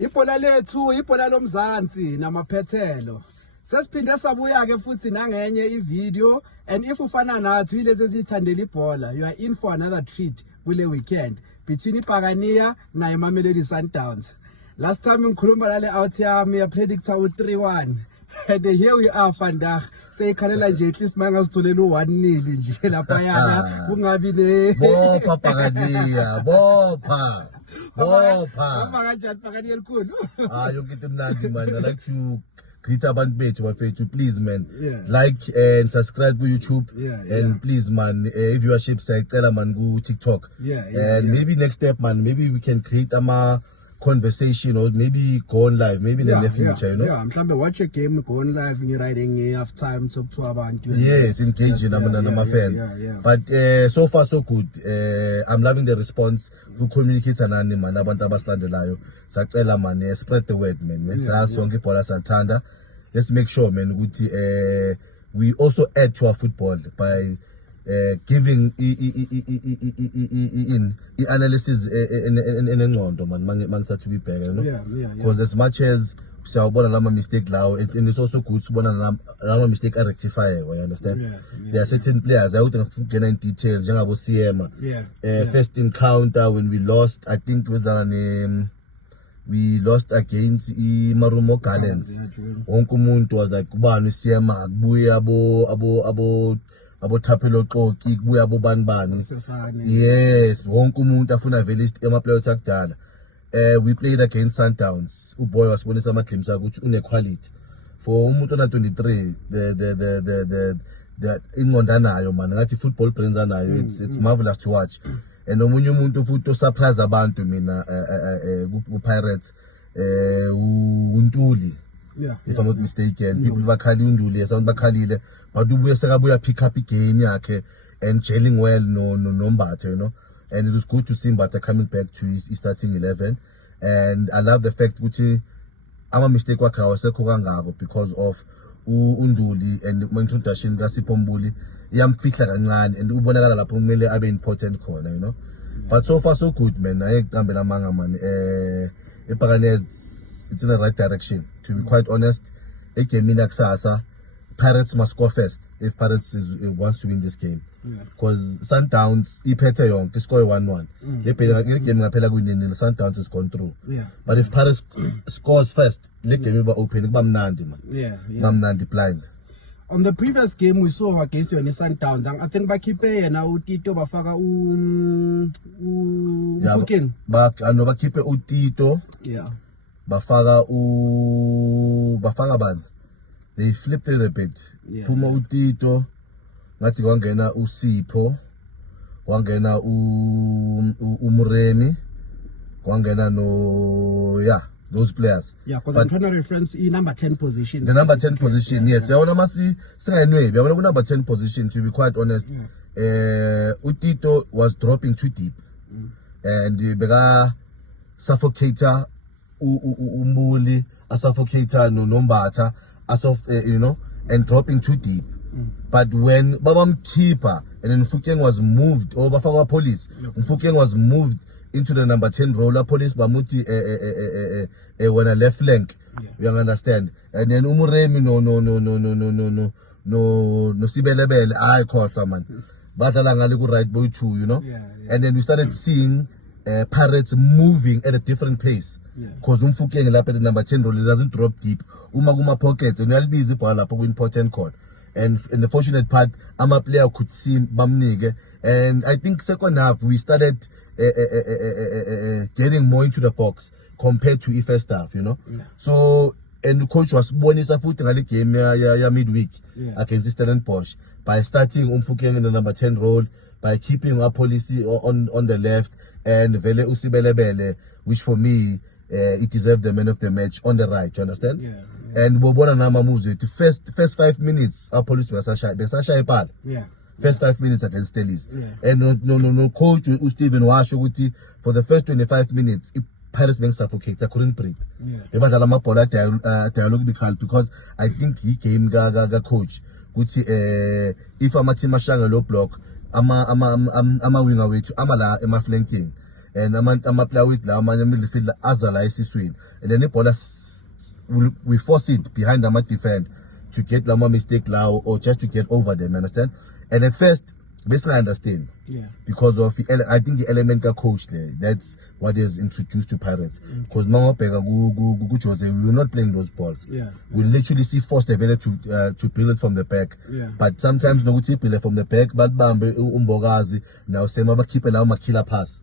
Ibhola lethu ibhola lomzansi namaphethelo. Sesiphinde sabuya ke futhi nangenye ivideo, and if ufana nathi ilezi ezithandela ibhola, you are in for another treat kule weekend between iPhakania na iMamelodi Sundowns. Last time ngikhuluma lale out yami ya predictor u3-1. And here we are vandag. Seyikhalela nje at least mangazitholela u1-0 nje lapha yana kungabi ne bopha Phakania bopha kanjani Phakania elikhulu. Yonke into emnandi man. I like to greet abantu bethu bafethu, please man, yeah. Like and subscribe to YouTube, and yeah. please man, viewership sayicela man ku TikTok, and maybe next step man, maybe we can create conversation or maybe go on live, maybe in the near future, you know. Yeah, I'm trying to watch a game, go on live, and you're writing, have time to talk to about. Yes, engaging my fans. But so far so good. I'm loving the response. We communicate and man abantu abasilandelayo. Sacela man, spread the word man. Let's make sure man we also add to our football by giving analysis in engqondo man to be better, you know, because as much as siyabona lama mistake lawo, and it's also good sibona lama mistake a rectify, you understand. There are certain players I wouldn't get in details njengabo CM first encounter when we lost, I think was their name, we lost against Marumo Gardens. Wonke umuntu was like kubani CM akubuye abo Thapelo Xoki kubuya abo banibani. Yes, wonke umuntu afuna vele emaplayoffs akudala. We played against Sundowns. Uboy wasibonisa ama games ukuthi une quality. For umuntu ona 23, the ingqonda nayo man, ngathi football brains anayo. It's marvelous to watch. And omunye umuntu futhi osurprise abantu mina ku Pirates uNtuli. If I'm not mistaken, people bakhali uNduli, some bakhalile, but ubuye sekabuya pick up game yakhe and gelling well no Mbatha, you know. And it was good to see Mbatha coming back to his starting 11. And I love the fact that I'm a mistake because of uNduli and introduction kaSipho Mbuli iyamfihla kancane and ubonakala lapho kumele abe important corner, you know. But so far so good man. Ayekuhambela manga man. Iphakania it's in the right direction, to be quite honest. Pirates must score first if Pirates wants to win this game, because Sundowns iphethe yonke score 1-1. Le game ngaphela kwinini, Sundowns is gone through. But if Pirates scores first, le game iba open, kuba mnandi man. Mnandi blind. On the previous game we saw against Sundowns, I think bakipe yena uTito bafaka Mfukeng. Bakipe uTito. Bafaka bani. They flipped it a bit. Phuma uTito, ngathi kwangena uSipho, kwangena uMuremi, kwangena those players. Because I'm trying to reference number 10 position. The number 10 position, yes. Yabona masi singayinwebi, yabona ku number 10 position, to be quite honest. uTito was dropping too deep. And beka suffocator uMbuli, a suffocator Mbatha, you know, and dropping too deep. But when Babam keeper and then Mfukeng was moved, or Bafawa police, Mfukeng was moved into the number 10 roller police Bamuti when a left flank, you understand. And then Umuremi no Sibelebele I call man. Batalanga right boy too, you know. And then we started seeing Pirates moving at a different pace. Because Mfukeng lapha at the number 10 role, it doesn't drop deep. Uma pockets and you'll be easy for important call. And the fortunate part, a player could see Bamnige. And I think second half we started getting more into the box compared to the first half, you know. So and the coach was born a foot in the game midweek against Stellenbosch by starting Mfukeng in the number 10 role, by keeping our policy on the left, and Vele Usibelebele, which for me it deserved the man of the match on the right, you understand? And Bobona Nama moves it. First 5 minutes, our police were Sasha Ipad. First 5 minutes against Stellis. And no coach Stephen Washuguti for the first 25 minutes. Paris being suffocated, I couldn't breathe. Because I think he came Gaga coach. If I'm a team low block, I'm a winger way to Amala, I'm a flanking. and ama-player with la amanye midfielder azala esiswini, and then ibhola we force it behind ama-defend to get lama mistake lao or just to get over them, understand? And at first basically I understand, because of I think the element of coach there, that's what is introduced to Pirates, because Jose, we were not playing those balls. We literally see forced develop to build it from the back, but sometimes no build it from the back, but bambe umbogazi now sema keeper now makila pass,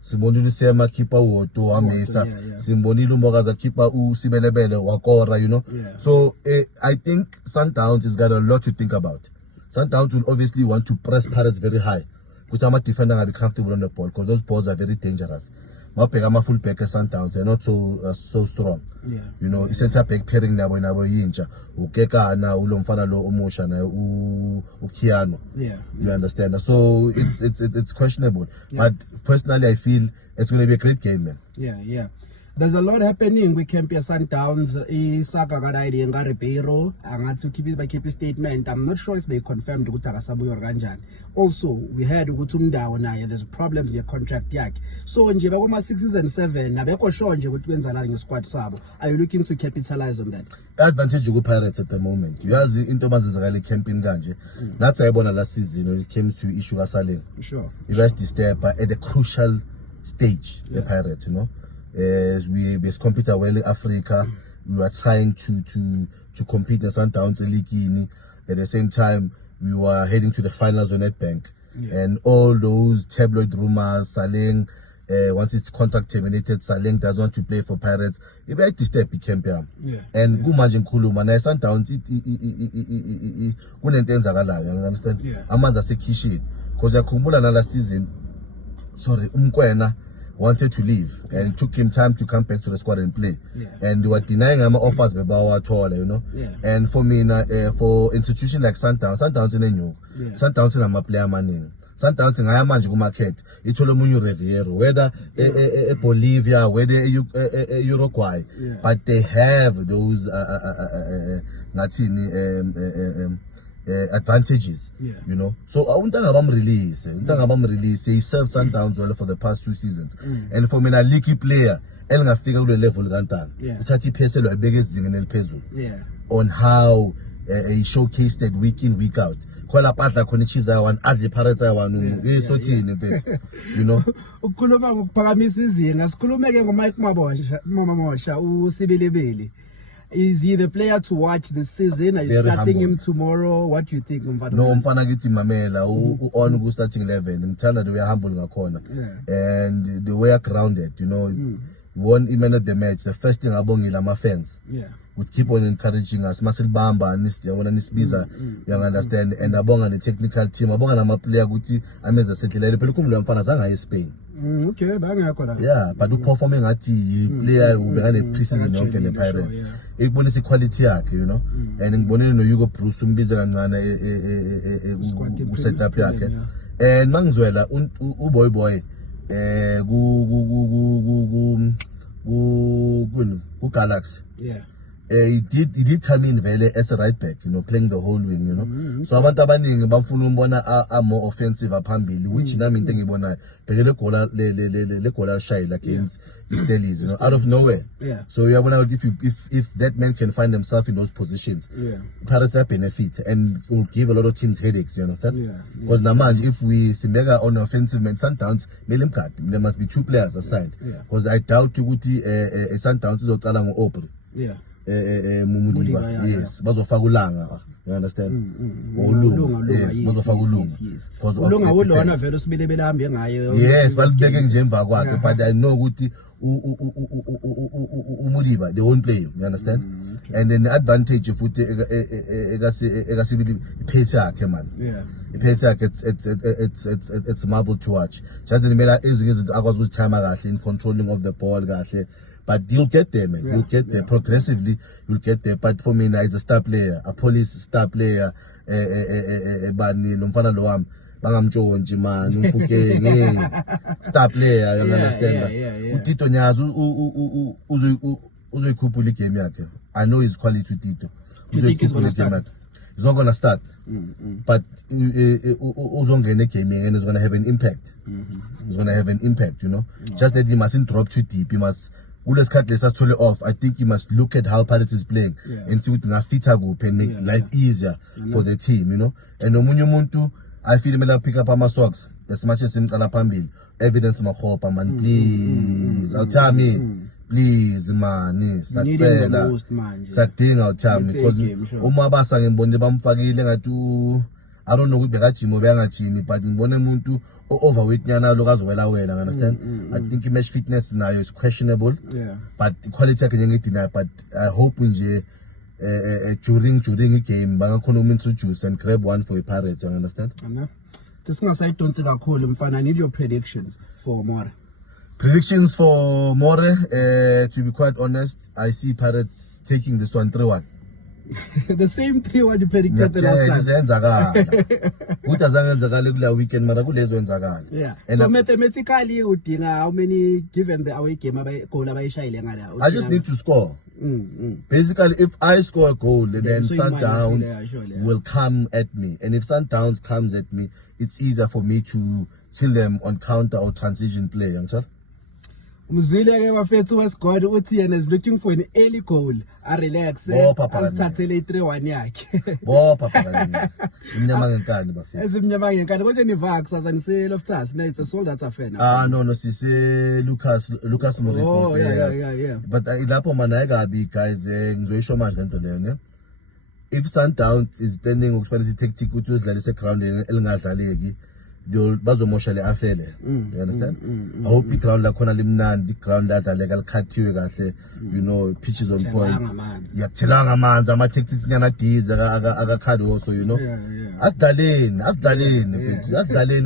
simbonile sema keeper woto amesa, simbonile umbogazi keeper usibelebele wakora, you know. So I think Sundowns has got a lot to think about. Sundowns will obviously want to press Pirates very high, which I'm a defender will be comfortable on the ball, because those balls are very dangerous. My full back Sundowns, they're not so strong. You know, center back pairing na yinja, ukeka na ulomfana lo umosha na ukiano. You understand? So it's questionable. But personally I feel it's going to be a great game, man. There's a lot happening with Campia Sundowns. Isaka Gadaidi and Ribeiro. I'm going to keep a statement. I'm not sure if they confirmed Gutarasabu or Ranjan. Also, we heard Gutumda there's problems with your contract yak. So in Jebagoma 6 and 7, Nabeko Shonje with twins allowing squad sub. Are you looking to capitalize on that? Advantage you go Pirates at the moment. You have the Intobas is really camping Ganje. That's I won last season when it came to Ishuga Saling. Sure. You guys this step at the crucial stage, the Pirates, you know. We compete well in Africa. We were trying to compete in Sundowns League. At the same time, we were heading to the finals on NetBank. And all those tabloid rumors, Saling, once its contract terminated, Saling doesn't want to play for Pirates. It like this step became here. And go imagine Kuluma, na Sundowns, you understand? Amaza se kishi. Because I kumula na last season, sorry, Umkwena wanted to leave, and it took him time to come back to the squad and play. And they were denying him offers about all, you know. And for me, for institution like Sundowns in a new, Sundowns in a player money. Sundowns in a manage market. It's all a Riviera, whether Bolivia, whether Uruguay, but they have those advantages, you know. So I wouldn't about release. He served Sundowns well for the past 2 seasons, and for me, a leaky player, I figure the level biggest thing in El Peso on how he showcased it week in, week out. Call up at the Chiefs, I want at the Pirates, I want you know. Ukuluma Paramisi, as Kuluma Mike Mabosha, Sibilibili. Is he the player to watch this season? Are you starting him tomorrow? What do you think? No, Mfana giti Mamela, who on starting 11. I'm telling you, we're humble in a corner. And the way I grounded, you know, won even at the match. The first thing about my fans would keep on encouraging us. Marcel Bamba and Nisbiza, you understand? And Abong and the technical team, Abong and I'm a player, Guti, I'm as a secretary, Pelukum Lamfana Zanga, Spain. Okay, but do performing at the player who began a preseason young in the Pirates. It bonus quality, you know, and in Bonino you go Prusum Biza and set up yake. And Manzuela, boy, go Galaxy. He did come in Vele as a right back, you know, playing the whole wing, you know. So abantu abaningi bafuna umbona are more offensive aphambili, which nami into engibona bheke le goal shayela against Stelis, you know, out of nowhere. So uyabona if that man can find himself in those positions, Pirates are benefit and will give a lot of teams headaches, you understand? Because namanje if we Simega on offensive man Sundowns there must be 2 players assigned. Because I doubt ukuthi Sundowns izoqala ngo-Aubrey. Mumudiba, yes, bazofaka you understand? Yes, bazofaka ulunga. Yes, balibeke nje emva kwakhe, but I know ukuthi Umudiba, they won't play him, you understand? And then the advantage of pace yakhe, man. The pace yakhe, it's marvel to watch. Just the matter is akwazi ukuthi in controlling of the ball kahle. But you'll get there, man. You'll get there progressively. You'll get there. But for me, now, he's a star player, a police star player. Bani lomfana loam, bangamjo njiman, umfuke, star player. You understand? Utito nyazu uzoikupuli game yake. I know his quality, Tito. You think he's gonna start? He's not gonna start. But uzongena gaming and it's gonna have an impact. It's gonna have an impact, you know. Just that he mustn't drop too deep. He must totally off. I think he must look at how Pirates is playing and see what Nafita go and make life easier for the team, you know. And Omunyo I feel him pick up my socks as much as him evidence makhopa man, please. I'll tell me. Please man, sakudinga uthami because uma basa ngibone bamfakile ngathi I don't know ukuthi bekajima bengajimi but ngibone umuntu overweight nyana lo kazowela wena, understand? I think match fitness nayo is questionable, but quality yakhe ngidina, but I hope nje during game bangakhona umintroduce and grab one for a Pirates, you understand? Singasayidonsi kakhulu mfana, I need your predictions for More. Predictions for More, to be quite honest, I see Pirates taking this one 3-1. The same 3-1 you predicted the last time. Yeah. So mathematically, how many given the away game I just need to score. Basically, if I score a goal, then so Sundowns will come at me. And if Sundowns comes at me, it's easier for me to kill them on counter or transition play. You know? Mzwile wafethu wesgod uthi yena is looking for an early goal. A relax. Asithathele 3-1 yakhe. Bo papa. Imnyama ngenkani bafethu. Ezimnyama ngenkani konje nivax azanise Loftus. No, it's a sold out affair now. No, sise Lucas Moretti. Oh, yeah. But ilapho mana ekabi guys ngizoyisho manje lento leyo, ne? If Sundowns is planning ukufanele tactic ukuthi udlalise ground elingadlaleki, bazomosha le afele. You understand? I hope the ground lakhona limnandi, ground ladlaleka likhathiwe kahle, you know, pitches on point. Yakuthelanga amanzi, ama tactics nyana dize akakhadi also, you know. Asidaleni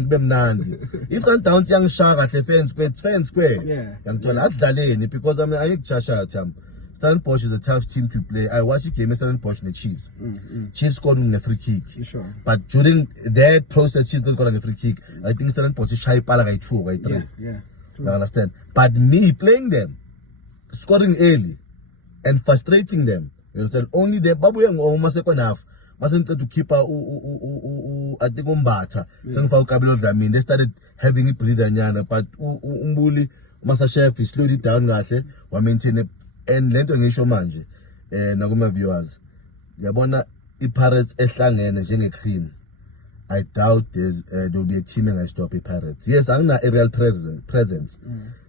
kube mnandi. If Sundowns yangishaya kahle fair and square. Yangithola asidaleni because I mean I need to Stellenbosch is a tough team to play. I watched the game of Stellenbosch and the Chiefs. Chiefs scored on a free kick. Sure. But during that process, Chiefs got on a free kick. I think Stellenbosch is shy pala by 2 by 3. Yeah. You understand? But me playing them, scoring early, and frustrating them. You understand? Only them. Babu yang oma second half. Mustn't to keep I think umbata. Sangfa ukabilo dlamini. They started having it breather nyana. But umbuli Master Chef is slowed it down gahle. Wa maintain it. And lento ngisho manje nakuma viewers yabona iPirates ehlangene njengecream. I doubt there'll be a team and I stop iPirates. Yes, I'm not a real presence.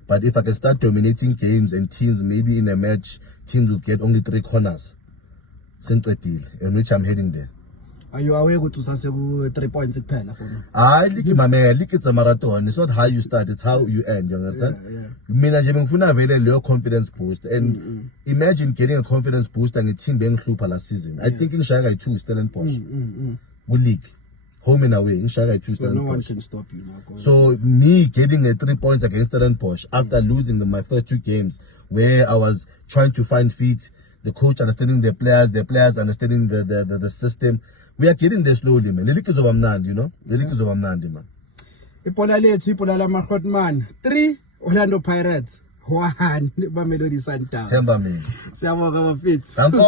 But if I can start dominating games and teams, maybe in a match teams will get only 3 corners. Central deal in which I'm heading there. Are you aware to say 3 points kuphela for me? League it's a marathon. It's not how you start, it's how you end, you understand? Mina nje ngifuna vele leyo confidence boost and imagine getting a confidence boost and a team being hlupa last season. I think in Shaka 2 Stellenbosch. Good league. Home and away in Shaka 2 Stellenbosch. No one can stop you now. So me getting a 3 points against Stellenbosch after losing my first 2 games where I was trying to find feet, the coach understanding the players understanding the system. We are getting there slowly, man. The league is over Mnandi, you know? The league is over Mnandi, man. Ipola lethu, ipola la Mahotman. 3 Orlando Pirates. 1 Mamelodi Sundowns. Temba me. Siyabonga bafethu. Thank you.